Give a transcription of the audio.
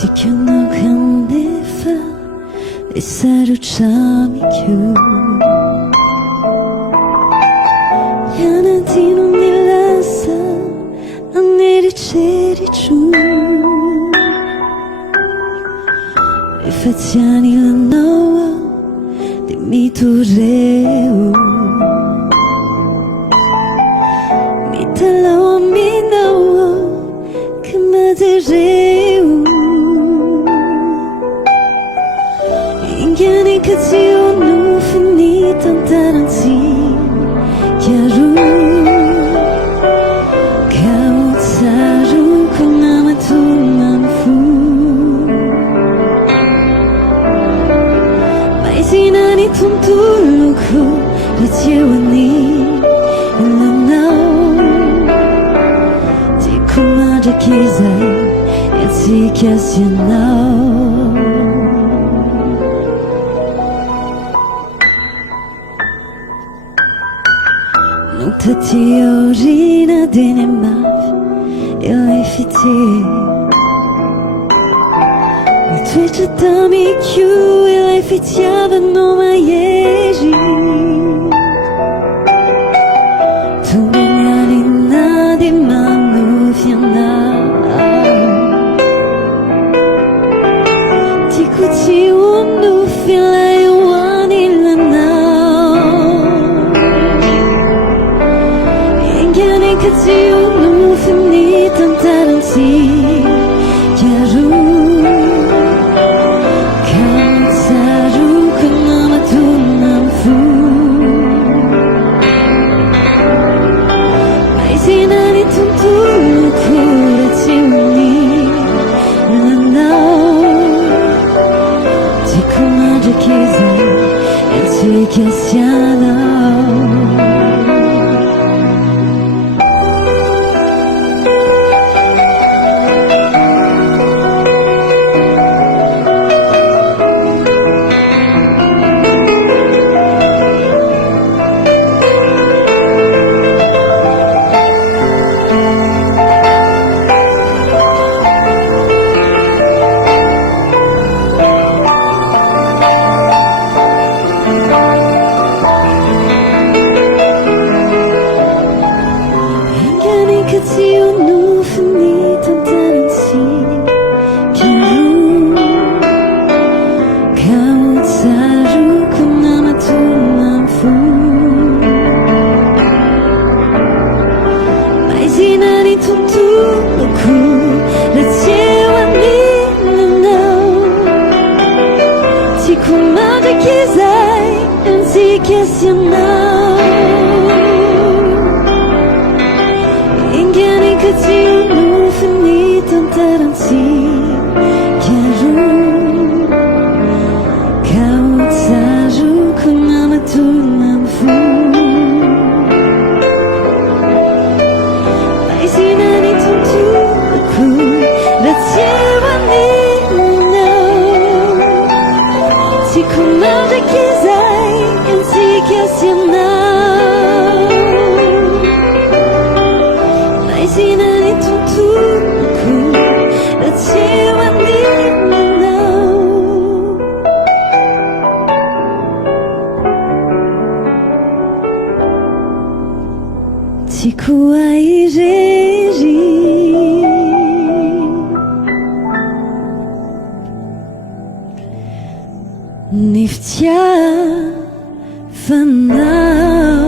지켜나간 never 햇살을 잠이켜 야나 뒤는 일라서 안 내릴 제리주 Facciani noa dimmi tu reu mi talawa mi noa kama de reu ingiani katio no finita taranti chiaro kautsaru kunama tu nanfu Sinani tuntuluku rajiwani ilanau Tikumaja kizai yatsi kiasyanau Nutati orina dene maf ilai fiti Twitchatami chiù e lei fitiavano maieri Tu mi ani nadi manu fianna Ti cuci unu filai wani lanau Ingiani cuci unu finita taranti Chiaro Sinani tuntuluku rajiwani ilanau Tikumaja kizai yatsi kiasyanau Katio no finita taranti Chiaro Kautsaru kunama tu nanfu Mai sinani tuntuluku rajiwani lanau Tikumaja kizai yatsi kiasyanau Ingiani katio no finita taranti Chiaro Kautsaru kunama tu nanfu Mai sinani tuntuluku rajiwani lanau Tikumaja kizai yatsi kiasyanau Sinani tuntuluku rajiwani lanau Tiku aireri Niftia fanau